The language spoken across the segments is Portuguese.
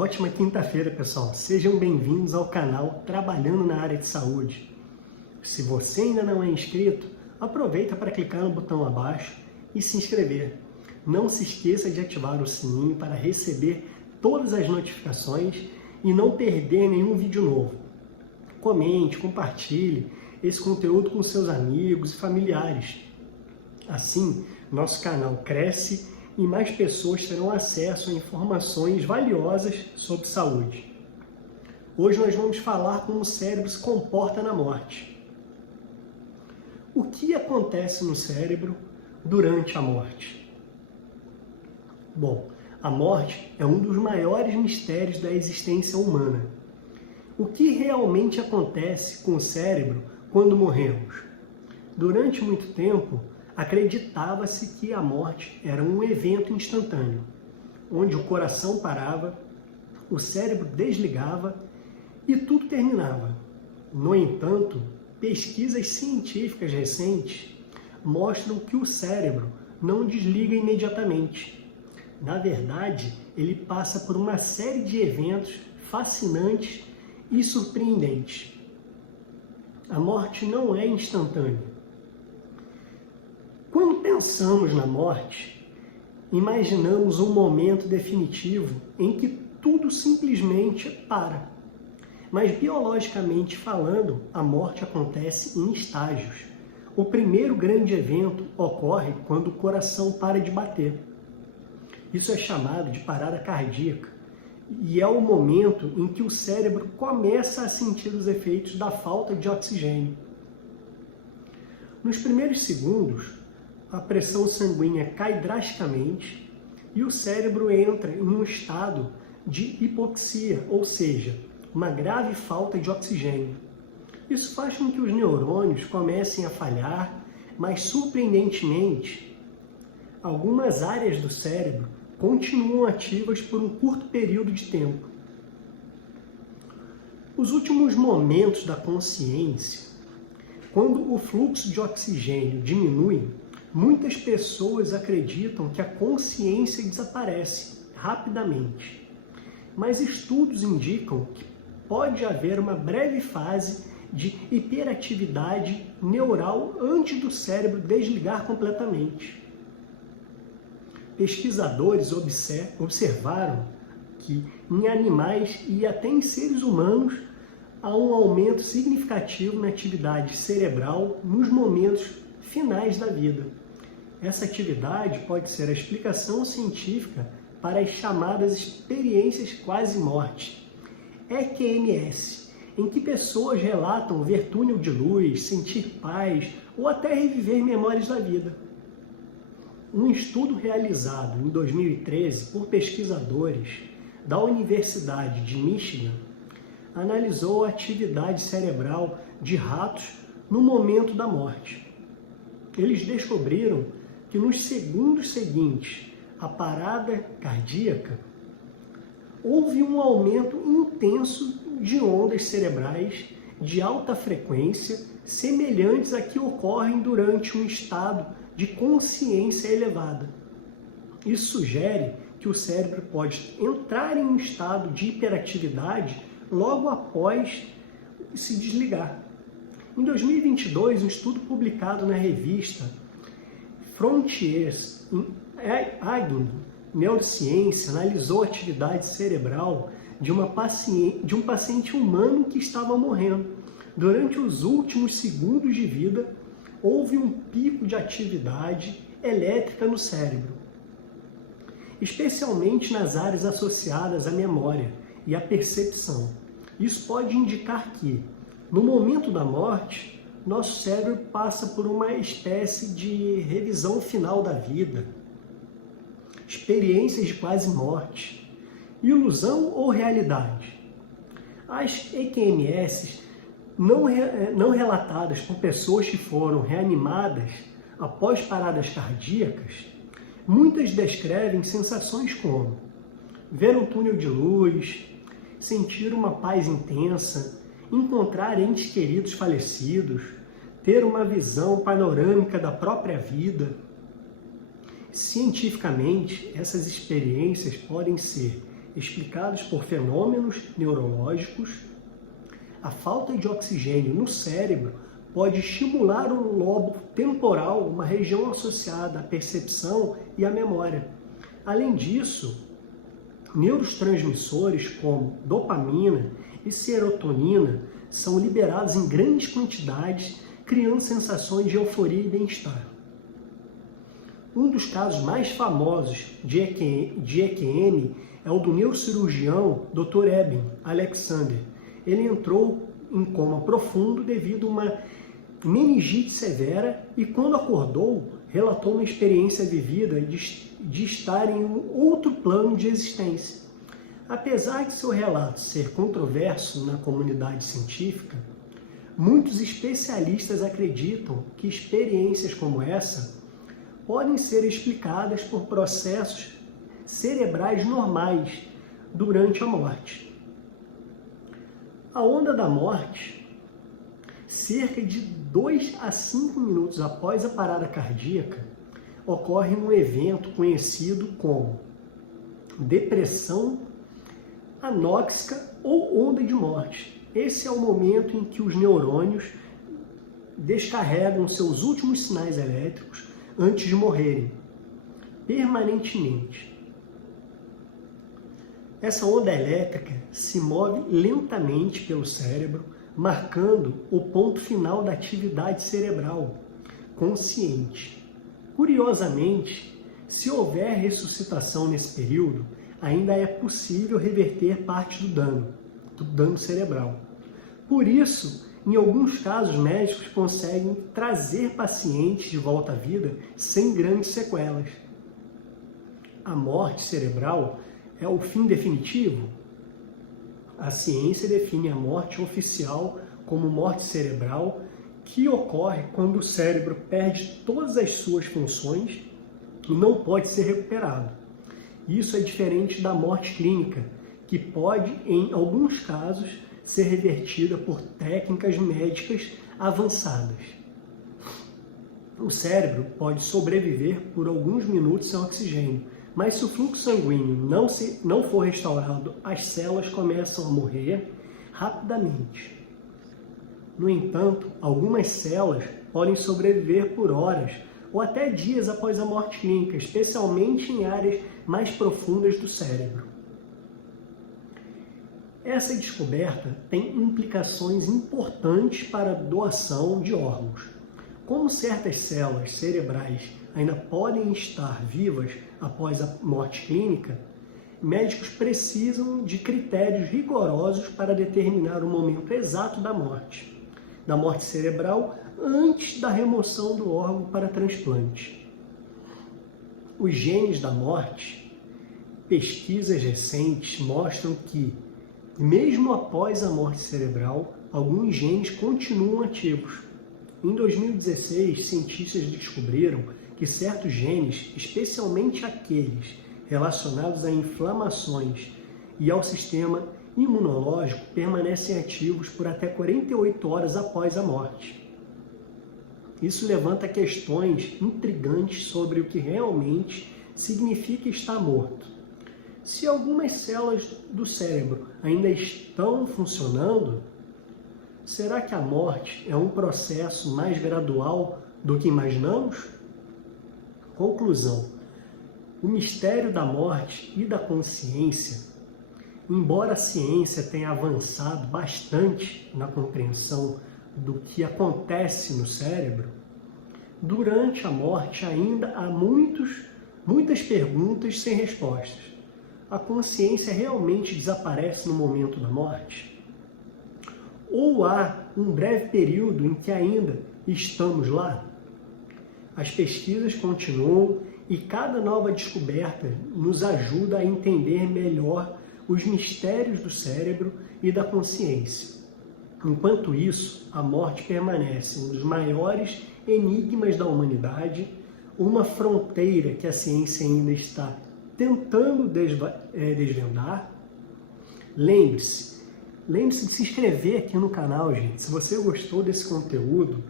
Ótima quinta-feira, pessoal. Sejam bem-vindos ao canal Trabalhando na Área de Saúde. Se você ainda não é inscrito, aproveita para clicar no botão abaixo e se inscrever. Não se esqueça de ativar o sininho para receber todas as notificações e não perder nenhum vídeo novo. Comente, compartilhe esse conteúdo com seus amigos e familiares. Assim, nosso canal cresce e mais pessoas terão acesso a informações valiosas sobre saúde. Hoje nós vamos falar como o cérebro se comporta na morte. O que acontece no cérebro durante a morte? Bom, a morte é um dos maiores mistérios da existência humana. O que realmente acontece com o cérebro quando morremos? Durante muito tempo, acreditava-se que a morte era um evento instantâneo, onde o coração parava, o cérebro desligava e tudo terminava. No entanto, pesquisas científicas recentes mostram que o cérebro não desliga imediatamente. Na verdade, ele passa por uma série de eventos fascinantes e surpreendentes. A morte não é instantânea. Quando pensamos na morte, imaginamos um momento definitivo em que tudo simplesmente para. Mas biologicamente falando, a morte acontece em estágios. O primeiro grande evento ocorre quando o coração para de bater. Isso é chamado de parada cardíaca e é o momento em que o cérebro começa a sentir os efeitos da falta de oxigênio. Nos primeiros segundos, a pressão sanguínea cai drasticamente e o cérebro entra em um estado de hipoxia, ou seja, uma grave falta de oxigênio. Isso faz com que os neurônios comecem a falhar, mas surpreendentemente, algumas áreas do cérebro continuam ativas por um curto período de tempo. Os últimos momentos da consciência, quando o fluxo de oxigênio diminui, muitas pessoas acreditam que a consciência desaparece rapidamente, mas estudos indicam que pode haver uma breve fase de hiperatividade neural antes do cérebro desligar completamente. Pesquisadores observaram que em animais e até em seres humanos há um aumento significativo na atividade cerebral nos momentos finais da vida. Essa atividade pode ser a explicação científica para as chamadas experiências quase-morte, EQMS, em que pessoas relatam ver túnel de luz, sentir paz ou até reviver memórias da vida. Um estudo realizado em 2013 por pesquisadores da Universidade de Michigan analisou a atividade cerebral de ratos no momento da morte. Eles descobriram que nos segundos seguintes à parada cardíaca, houve um aumento intenso de ondas cerebrais de alta frequência, semelhantes a que ocorrem durante um estado de consciência elevada. Isso sugere que o cérebro pode entrar em um estado de hiperatividade logo após se desligar. Em 2022, um estudo publicado na revista Frontiers in Neurociência analisou a atividade cerebral de um paciente humano que estava morrendo. Durante os últimos segundos de vida, houve um pico de atividade elétrica no cérebro, especialmente nas áreas associadas à memória e à percepção. Isso pode indicar que, no momento da morte, nosso cérebro passa por uma espécie de revisão final da vida, experiências de quase-morte, ilusão ou realidade. As EQMS não relatadas por pessoas que foram reanimadas após paradas cardíacas, muitas descrevem sensações como ver um túnel de luz, sentir uma paz intensa, encontrar entes queridos falecidos, ter uma visão panorâmica da própria vida. Cientificamente, essas experiências podem ser explicados por fenômenos neurológicos. A falta de oxigênio no cérebro pode estimular um lobo temporal, uma região associada à percepção e à memória. Além disso, neurotransmissores como dopamina e serotonina são liberados em grandes quantidades, criando sensações de euforia e bem-estar. Um dos casos mais famosos de EQM é o do neurocirurgião Dr. Eben Alexander. Ele entrou em coma profundo devido a uma meningite severa e, quando acordou, relatou uma experiência vivida de estar em um outro plano de existência. Apesar de seu relato ser controverso na comunidade científica, muitos especialistas acreditam que experiências como essa podem ser explicadas por processos cerebrais normais durante a morte. A onda da morte, cerca de 2 a 5 minutos após a parada cardíaca, ocorre num evento conhecido como depressão anóxica ou onda de morte. Esse é o momento em que os neurônios descarregam seus últimos sinais elétricos antes de morrerem, permanentemente. Essa onda elétrica se move lentamente pelo cérebro, marcando o ponto final da atividade cerebral consciente. Curiosamente, se houver ressuscitação nesse período, ainda é possível reverter parte do dano cerebral. Por isso, em alguns casos, médicos conseguem trazer pacientes de volta à vida sem grandes sequelas. A morte cerebral é o fim definitivo? A ciência define a morte oficial como morte cerebral, que ocorre quando o cérebro perde todas as suas funções e não pode ser recuperado. Isso é diferente da morte clínica, que pode, em alguns casos, ser revertida por técnicas médicas avançadas. O cérebro pode sobreviver por alguns minutos sem oxigênio, mas se o fluxo sanguíneo não for restaurado, as células começam a morrer rapidamente. No entanto, algumas células podem sobreviver por horas ou até dias após a morte clínica, especialmente em áreas mais profundas do cérebro. Essa descoberta tem implicações importantes para a doação de órgãos. Como certas células cerebrais ainda podem estar vivas após a morte clínica, médicos precisam de critérios rigorosos para determinar o momento exato da morte cerebral antes da remoção do órgão para transplante. Os genes da morte, pesquisas recentes mostram que, mesmo após a morte cerebral, alguns genes continuam ativos. Em 2016, cientistas descobriram que certos genes, especialmente aqueles relacionados a inflamações e ao sistema imunológico, permanecem ativos por até 48 horas após a morte. Isso levanta questões intrigantes sobre o que realmente significa estar morto. Se algumas células do cérebro ainda estão funcionando, será que a morte é um processo mais gradual do que imaginamos? Conclusão: o mistério da morte e da consciência, embora a ciência tenha avançado bastante na compreensão do que acontece no cérebro, durante a morte ainda há muitas perguntas sem respostas. A consciência realmente desaparece no momento da morte? Ou há um breve período em que ainda estamos lá? As pesquisas continuam e cada nova descoberta nos ajuda a entender melhor os mistérios do cérebro e da consciência. Enquanto isso, a morte permanece um dos maiores enigmas da humanidade, uma fronteira que a ciência ainda está tentando desvendar. Lembre-se de se inscrever aqui no canal, gente. Se você gostou desse conteúdo,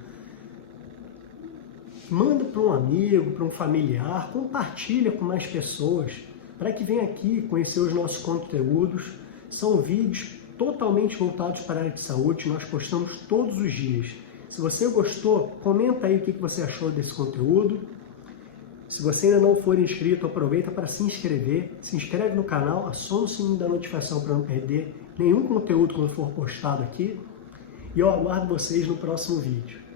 manda para um amigo, para um familiar, compartilha com mais pessoas. para que venha aqui conhecer os nossos conteúdos. São vídeos totalmente voltados para a área de saúde, nós postamos todos os dias. Se você gostou, comenta aí o que você achou desse conteúdo. Se você ainda não for inscrito, aproveita para se inscrever. Se inscreve no canal, aciona o sininho da notificação para não perder nenhum conteúdo quando for postado aqui. E eu aguardo vocês no próximo vídeo.